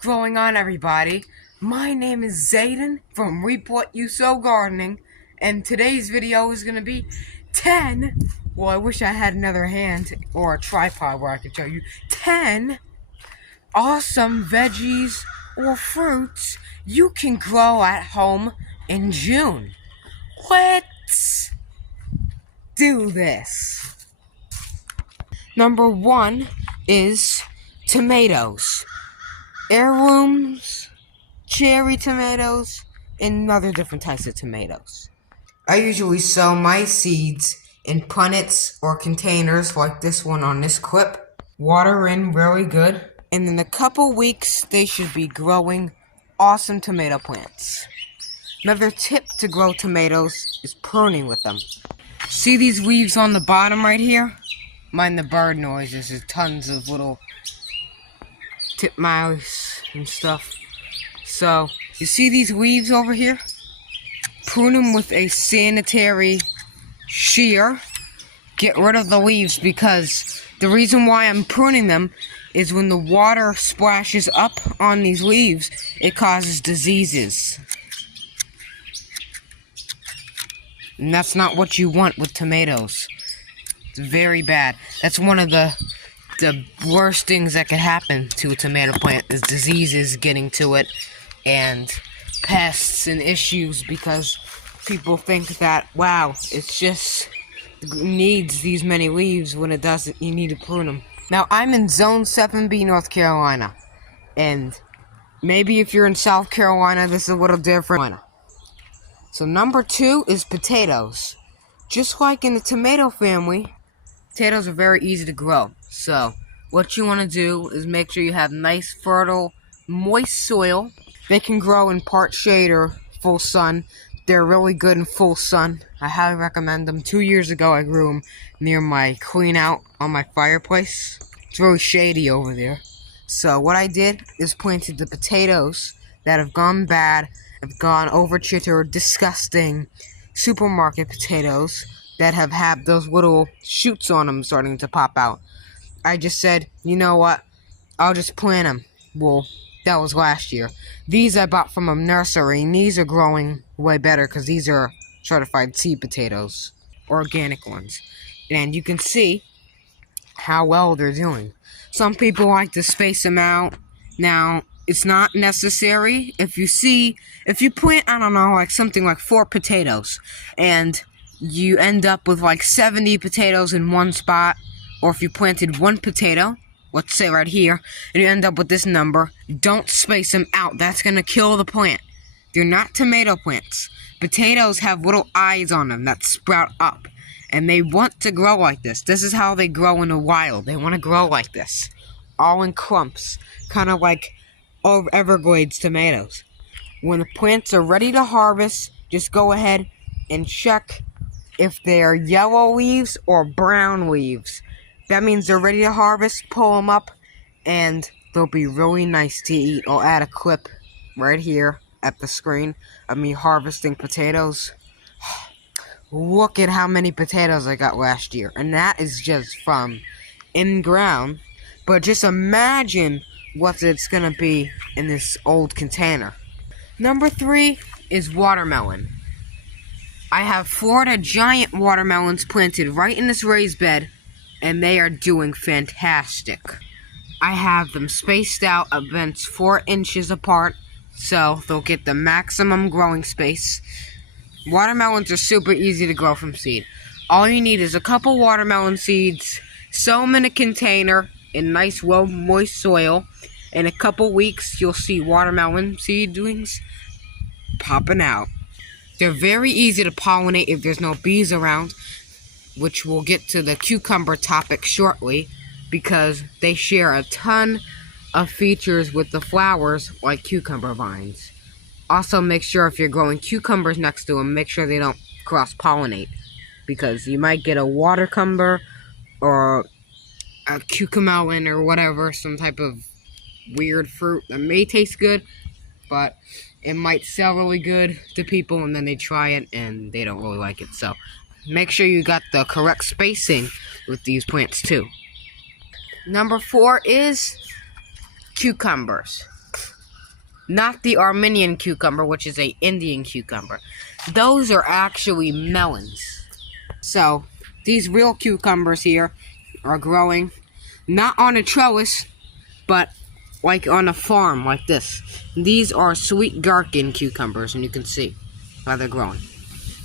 going on, everybody? My name is Zayden from Reap What You Sow Gardening, and today's video is going to be 10, well, I wish I had another hand or a tripod where I could show you 10 awesome veggies or fruits you can grow at home in June. Let's do this. Number 1 is tomatoes. Heirlooms, cherry tomatoes, and other different types of tomatoes. I usually sow my seeds in punnets or containers like this one on this clip. Water in really good, and in a couple weeks they should be growing awesome tomato plants. Another tip to grow tomatoes is pruning with them. See these leaves on the bottom right here? Mind the bird noises, there's tons of little titmice and stuff. So, you see these leaves over here? Prune them with a sanitary shear. Get rid of the leaves because the reason why I'm pruning them is when the water splashes up on these leaves, it causes diseases. And that's not what you want with tomatoes. It's very bad. That's one of the worst things that could happen to a tomato plant is diseases getting to it and pests and issues because people think that, wow, it's just needs these many leaves when it doesn't. You need to prune them. Now, I'm in Zone 7B, North Carolina, and maybe if you're in South Carolina, this is a little different. So number 2 is potatoes. Just like in the tomato family, potatoes are very easy to grow. So, what you want to do is make sure you have nice, fertile, moist soil. They can grow in part shade or full sun. They're really good in full sun. I highly recommend them. 2 years ago, I grew them near my clean out on my fireplace. It's really shady over there. So, what I did is planted the potatoes that have gone bad, have gone over chitter, disgusting supermarket potatoes that have had those little shoots on them starting to pop out. I just said, you know what, I'll just plant them. Well, that was last year. These I bought from a nursery, and these are growing way better because these are certified seed potatoes, organic ones. And you can see how well they're doing. Some people like to space them out. Now, it's not necessary. If you plant, I don't know, like something like 4 potatoes, and you end up with like 70 potatoes in one spot, or if you planted 1 potato, let's say right here, and you end up with this number, don't space them out. That's going to kill the plant. They're not tomato plants. Potatoes have little eyes on them that sprout up, and they want to grow like this. This is how they grow in the wild. They want to grow like this, all in clumps, kind of like Everglades tomatoes. When the plants are ready to harvest, just go ahead and check if they're yellow leaves or brown leaves. That means they're ready to harvest. Pull them up, and they'll be really nice to eat. I'll add a clip right here at the screen of me harvesting potatoes. Look at how many potatoes I got last year, and that is just from in ground. But just imagine what it's gonna be in this old container. Number 3 is watermelon. I have Florida giant watermelons planted right in this raised bed, and they are doing fantastic. I have them spaced out about 4 inches apart, so they'll get the maximum growing space. Watermelons are super easy to grow from seed. All you need is a couple watermelon seeds, sow them in a container in nice, well, moist soil. In a couple weeks, you'll see watermelon seedlings popping out. They're very easy to pollinate if there's no bees around, which we'll get to the cucumber topic shortly, because they share a ton of features with the flowers like cucumber vines. Also, make sure if you're growing cucumbers next to them, make sure they don't cross-pollinate, because you might get a watercumber or a cucamelon or whatever, some type of weird fruit that may taste good, but it might sell really good to people, and then they try it and they don't really like it. So make sure you got the correct spacing with these plants too. Number 4 is cucumbers. Not the Armenian cucumber, which is a Indian cucumber. Those are actually melons. So, these real cucumbers here are growing not on a trellis, but like on a farm like this. These are sweet gherkin cucumbers, and you can see how they're growing.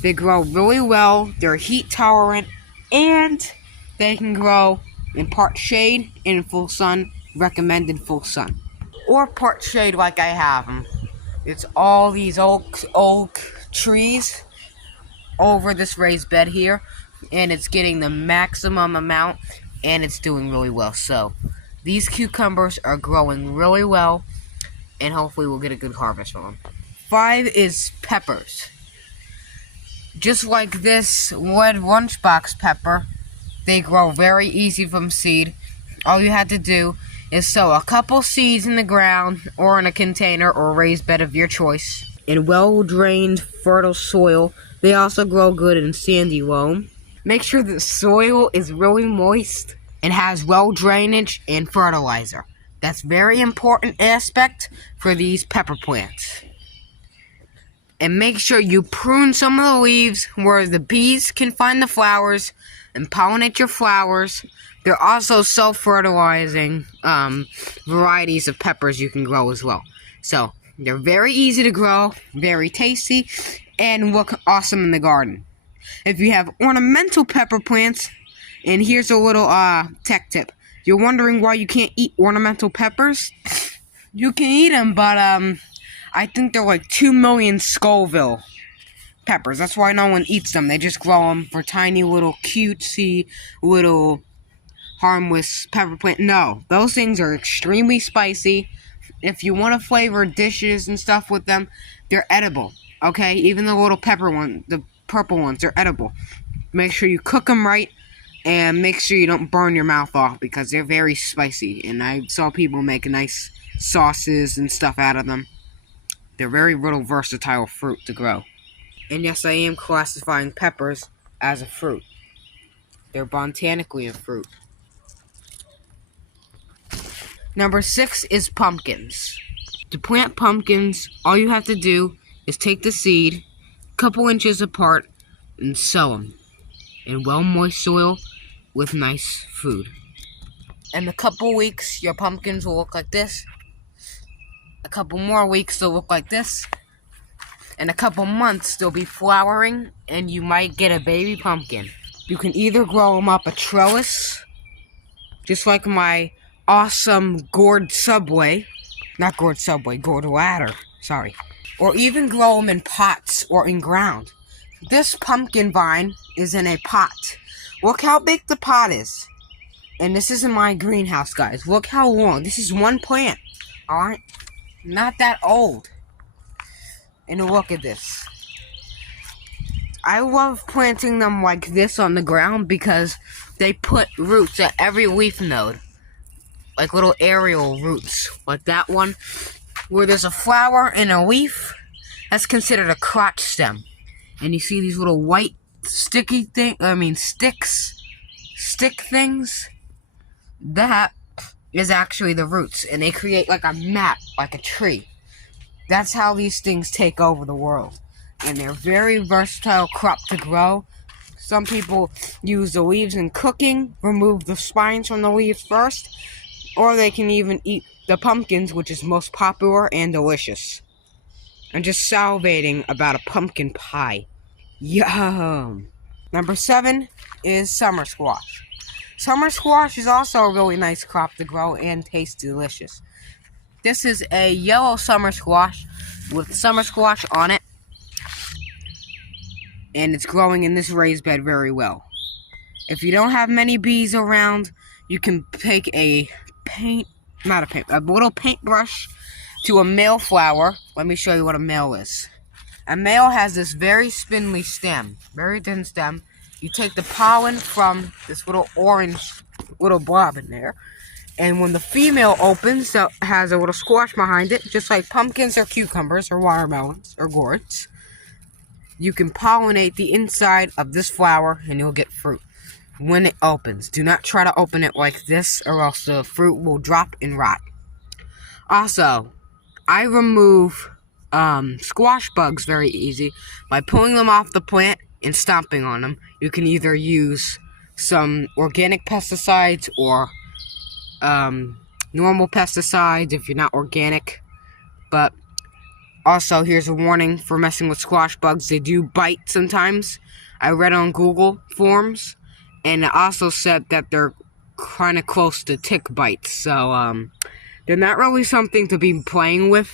They grow really well, they're heat tolerant, and they can grow in part shade and in full sun, recommended full sun. Or part shade like I have them. It's all these oak trees over this raised bed here, and it's getting the maximum amount, and it's doing really well. So, these cucumbers are growing really well, and hopefully we'll get a good harvest from them. 5 is peppers. Just like this red lunchbox pepper, they grow very easy from seed. All you have to do is sow a couple seeds in the ground or in a container or raised bed of your choice. In well-drained, fertile soil, they also grow good in sandy loam. Make sure the soil is really moist and has well drainage and fertilizer. That's very important aspect for these pepper plants. And make sure you prune some of the leaves where the bees can find the flowers and pollinate your flowers. There are also self-fertilizing varieties of peppers you can grow as well. So, they're very easy to grow, very tasty, and look awesome in the garden. If you have ornamental pepper plants, and here's a little tech tip. You're wondering why you can't eat ornamental peppers? You can eat them, but I think they're like 2 million Scoville peppers. That's why no one eats them. They just grow them for tiny little cutesy little harmless pepper plant. No, those things are extremely spicy. If you want to flavor dishes and stuff with them, they're edible. Okay, even the little pepper one, the purple ones, they're edible. Make sure you cook them right, and make sure you don't burn your mouth off because they're very spicy. And I saw people make nice sauces and stuff out of them. They're very little versatile fruit to grow. And yes, I am classifying peppers as a fruit. They're botanically a fruit. Number 6 is pumpkins. To plant pumpkins, all you have to do is take the seed, a couple inches apart, and sow them in well-moist soil with nice food. In a couple weeks, your pumpkins will look like this. A couple more weeks, they'll look like this. In a couple months, they'll be flowering, and you might get a baby pumpkin. You can either grow them up a trellis, just like my awesome gourd ladder, sorry. Or even grow them in pots or in ground. This pumpkin vine is in a pot. Look how big the pot is. And this isn't my greenhouse, guys. Look how long. This is one plant, alright? Not that old. And look at this. I love planting them like this on the ground because they put roots at every leaf node. Like little aerial roots. Like that one. Where there's a flower and a leaf, that's considered a crotch stem. And you see these little white stick things? That is actually the roots. And they create like a map, like a tree. That's how these things take over the world. And they're very versatile crop to grow. Some people use the leaves in cooking, remove the spines from the leaves first, or they can even eat the pumpkins, which is most popular and delicious. I'm just salivating about a pumpkin pie. Yum! Number 7 is summer squash. Summer squash is also a really nice crop to grow and taste delicious. This is a yellow summer squash with summer squash on it. And it's growing in this raised bed very well. If you don't have many bees around, you can take a little paintbrush to a male flower. Let me show you what a male is. A male has this very spindly stem, very thin stem. You take the pollen from this little orange little blob in there. And when the female opens, that has a little squash behind it, just like pumpkins or cucumbers or watermelons or gourds. You can pollinate the inside of this flower and you'll get fruit when it opens. Do not try to open it like this or else the fruit will drop and rot. Also, I remove squash bugs very easy by pulling them off the plant and stomping on them. You can either use some organic pesticides or normal pesticides if you're not organic. But also, here's a warning for messing with squash bugs. They do bite sometimes. I read on Google forums, and it also said that they're kind of close to tick bites. So, they're not really something to be playing with.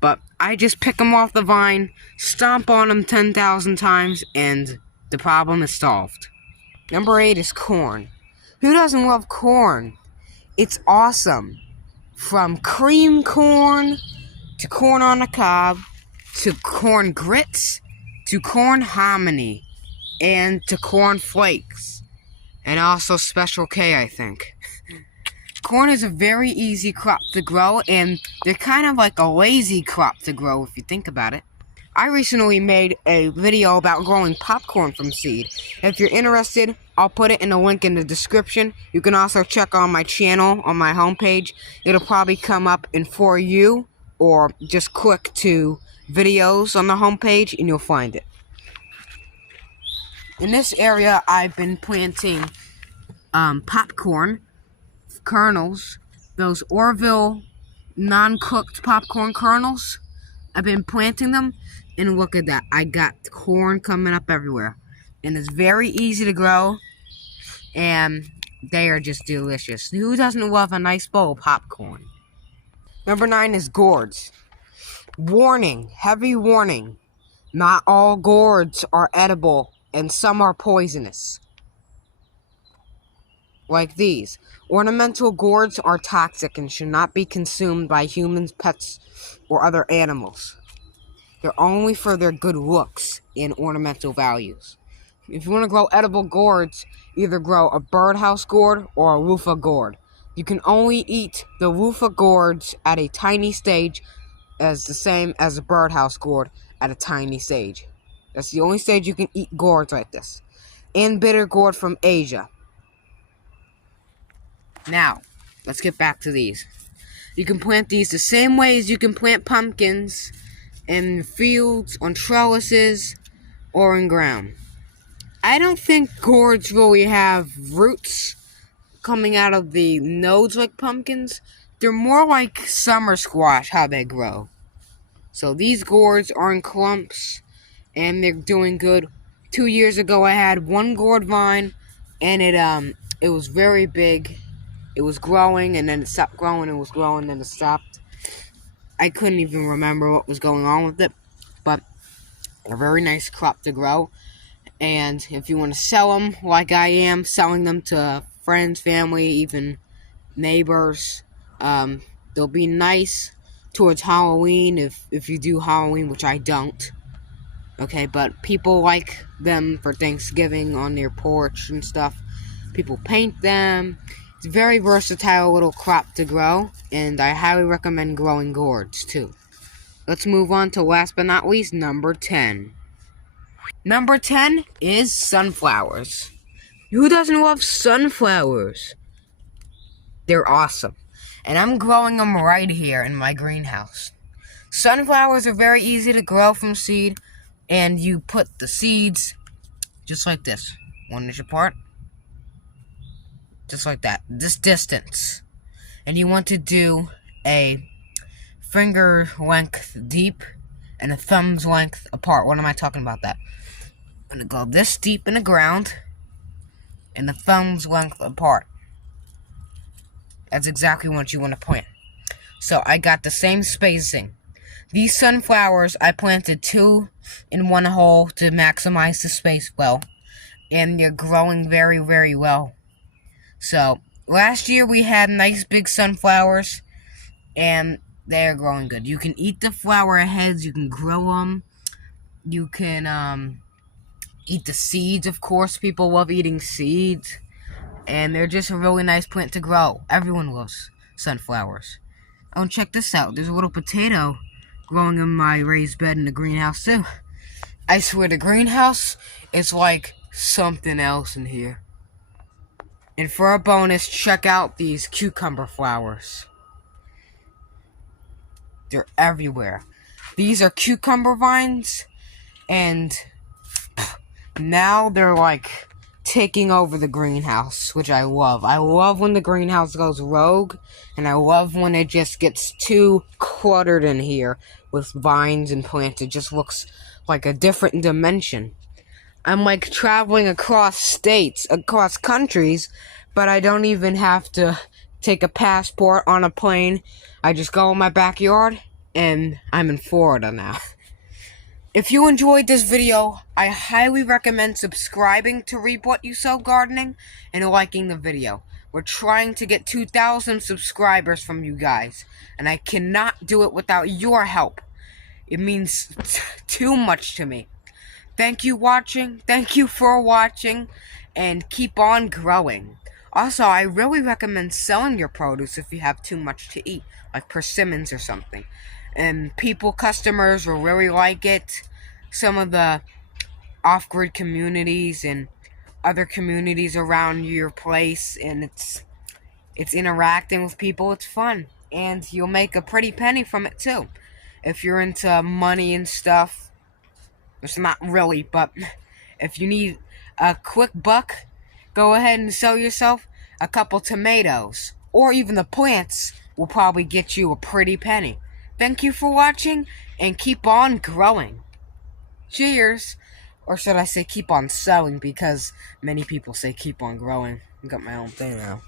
But I just pick them off the vine, stomp on them 10,000 times, and the problem is solved. Number 8 is corn. Who doesn't love corn? It's awesome. From cream corn, to corn on the cob, to corn grits, to corn hominy, and to corn flakes. And also Special K, I think. Corn is a very easy crop to grow, and they're kind of like a lazy crop to grow if you think about it. I recently made a video about growing popcorn from seed. If you're interested, I'll put it in the link in the description. You can also check on my channel on my homepage. It'll probably come up in For You, or just click to videos on the homepage and you'll find it. In this area, I've been planting popcorn kernels, those Orville non-cooked popcorn kernels. I've been planting them, and look at that. I got corn coming up everywhere. And it's very easy to grow, and they are just delicious. Who doesn't love a nice bowl of popcorn? Number 9 is gourds. Warning, heavy warning. Not all gourds are edible, and some are poisonous. Like these. Ornamental gourds are toxic and should not be consumed by humans, pets, or other animals. They're only for their good looks and ornamental values. If you want to grow edible gourds, either grow a birdhouse gourd or a loofah gourd. You can only eat the loofah gourds at a tiny stage, as the same as a birdhouse gourd at a tiny stage. That's the only stage you can eat gourds like this. And bitter gourd from Asia. Now, let's get back to these. You can plant these the same way as you can plant pumpkins in fields, on trellises, or in ground. I don't think gourds really have roots coming out of the nodes like pumpkins. They're more like summer squash, how they grow. So these gourds are in clumps, and they're doing good. 2 years ago, I had one gourd vine, and it was very big. It was growing, and then it stopped growing, it was growing, then it stopped. I couldn't even remember what was going on with it, but a very nice crop to grow. And if you want to sell them, like I am, selling them to friends, family, even neighbors, they'll be nice towards Halloween, if you do Halloween, which I don't. Okay, but people like them for Thanksgiving on their porch and stuff. People paint them. It's a very versatile little crop to grow, and I highly recommend growing gourds too. Let's move on to last but not least, number 10. Number 10 is sunflowers. Who doesn't love sunflowers? They're awesome. And I'm growing them right here in my greenhouse. Sunflowers are very easy to grow from seed, and you put the seeds just like this, 1 inch apart. Just like that, this distance. And you want to do a finger length deep and a thumb's length apart. What am I talking about that? I'm going to go this deep in the ground and the thumb's length apart. That's exactly what you want to plant. So I got the same spacing. These sunflowers, I planted 2 in 1 hole to maximize the space well. And they're growing very, very well. So, last year we had nice big sunflowers, and they're growing good. You can eat the flower heads, you can grow them, you can eat the seeds, of course. People love eating seeds, and they're just a really nice plant to grow. Everyone loves sunflowers. Oh, and check this out. There's a little potato growing in my raised bed in the greenhouse, too. I swear, the greenhouse is like something else in here. And for a bonus, check out these cucumber flowers. They're everywhere. These are cucumber vines, and now they're like taking over the greenhouse, which I love. I love when the greenhouse goes rogue, and I love when it just gets too cluttered in here with vines and plants. It just looks like a different dimension. I'm like traveling across states, across countries, but I don't even have to take a passport on a plane. I just go in my backyard, and I'm in Florida now. If you enjoyed this video, I highly recommend subscribing to Reap What You Sow Gardening and liking the video. We're trying to get 2,000 subscribers from you guys, and I cannot do it without your help. It means too much to me. Thank you for watching, and keep on growing. Also, I really recommend selling your produce if you have too much to eat, like persimmons or something. And customers will really like it. Some of the off-grid communities and other communities around your place, and it's interacting with people. It's fun, and you'll make a pretty penny from it too. If you're into money and stuff, it's not really, but if you need a quick buck, go ahead and sell yourself a couple tomatoes, or even the plants will probably get you a pretty penny. Thank you for watching, and keep on growing. Cheers! Or should I say keep on sowing, because many people say keep on growing. I've got my own thing now.